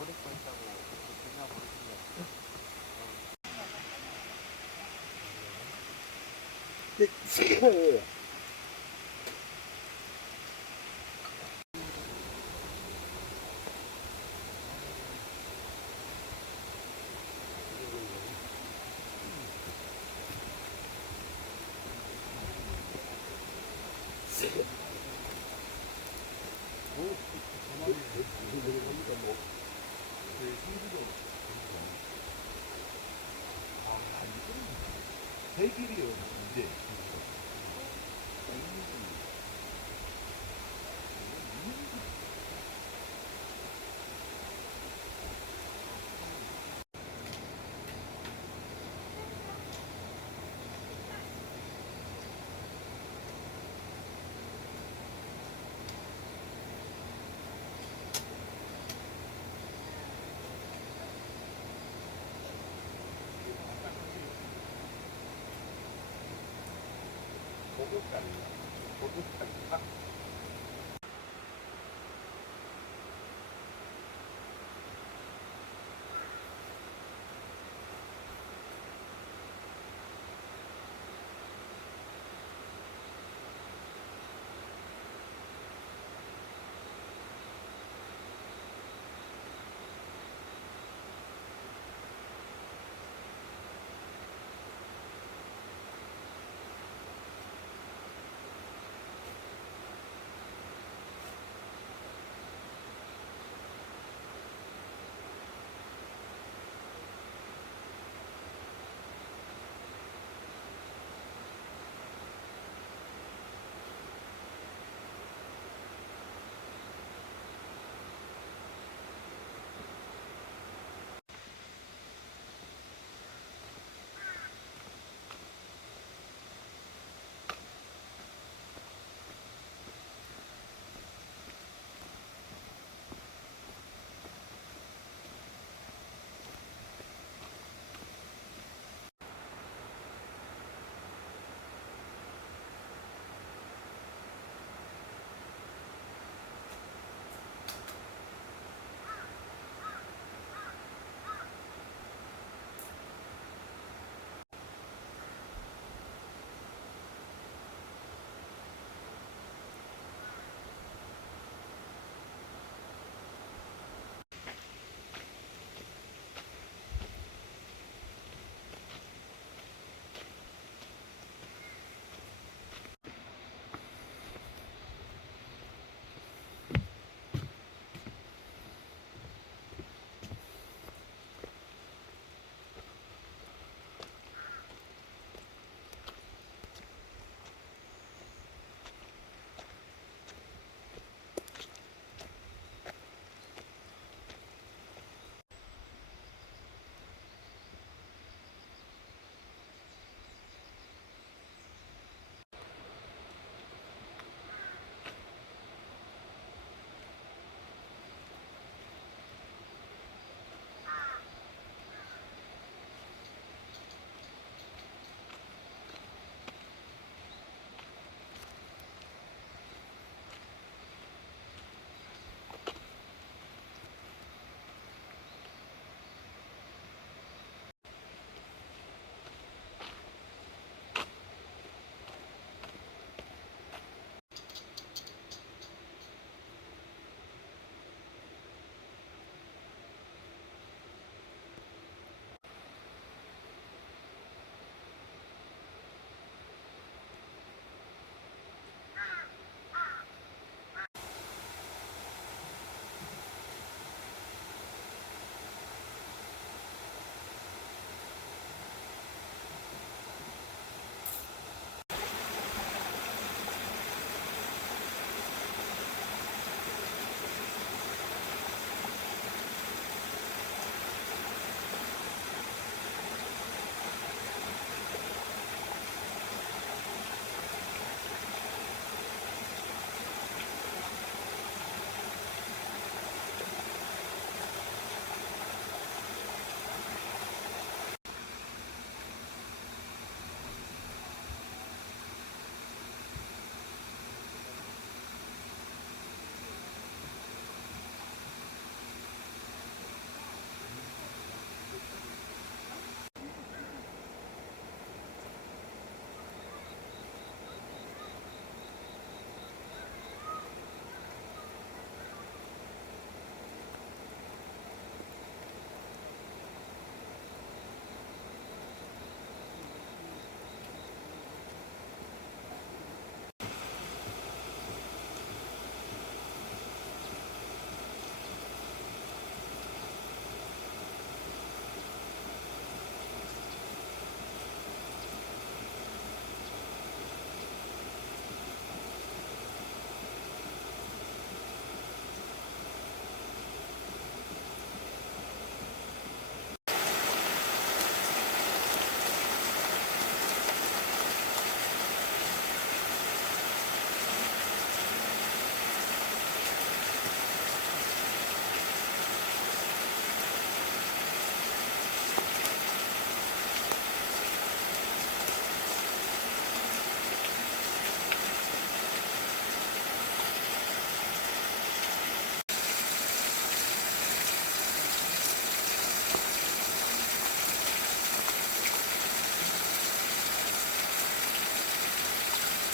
버릴거 있다고 그냥 버릴 수가 없 어. で、Peki diyorum. Şimdi.